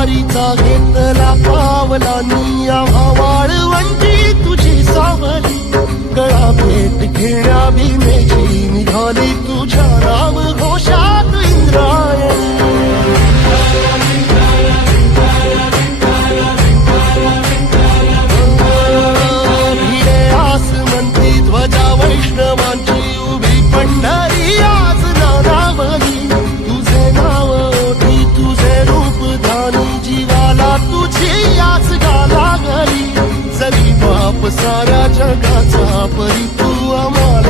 वारीचा घेतला पावलांनी आम्हा वाळवंटी तुझी सावली गळा भेट घेण्या भीमेची निघाली तुझ्या नाम घोषात इंद्रायणी भिडे आसमंती ध्वजा वैष्णवांची उभी पंढरी आज नानावली तुझे नाव ओठी तुझे रूप धानी जीवाला तुझी आस गाला गली जरी बाप साऱ्या जगाचा परी तू आम्हाला